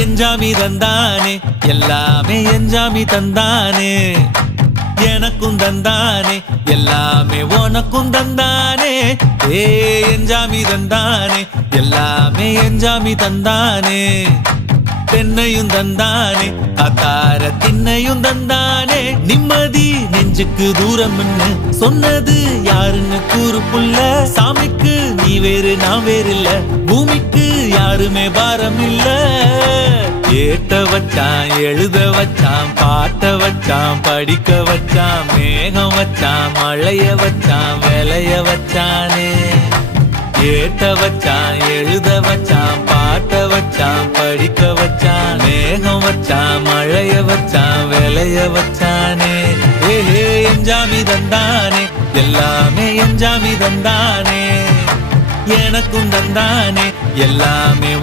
எஞ்சாமி தந்தானே எல்லாமே எஞ்சாமி தந்தானே எனக்கும் தந்தானே எல்லாமே உனக்கும் தந்தானே ஏ எஞ்சாமி தந்தானே எல்லாமே எஞ்சாமி தந்தானே தென்னையும் தந்தானே அத்தார திண்ணையும் தந்தானே நிம்மதி நெஞ்சுக்கு தூரம் சொன்னது யாருன்னு கூறு புள்ள சாமிக்கு நீ வேறு நான் வேறு இல்ல பூமிக்கு யாருமே பாரம் இல்ல ஏட்ட வச்சான் எழுத வச்சான் பாட்ட வச்சான் படிக்க வச்சான் மேகம் வச்சான் மழைய வச்சான் விளைய வச்சானே ஏட்ட வச்சான் எழுத வச்சான் பாட்ட வச்சான் படிக்க வச்சான் மேகம் வச்சான் மழைய வச்சான் விளைய வச்சானே ஏஹே எஞ்சாமி தந்தானே எல்லாமே எஞ்சாமி தந்தானே எனக்கும் தந்தானே எல்லாமே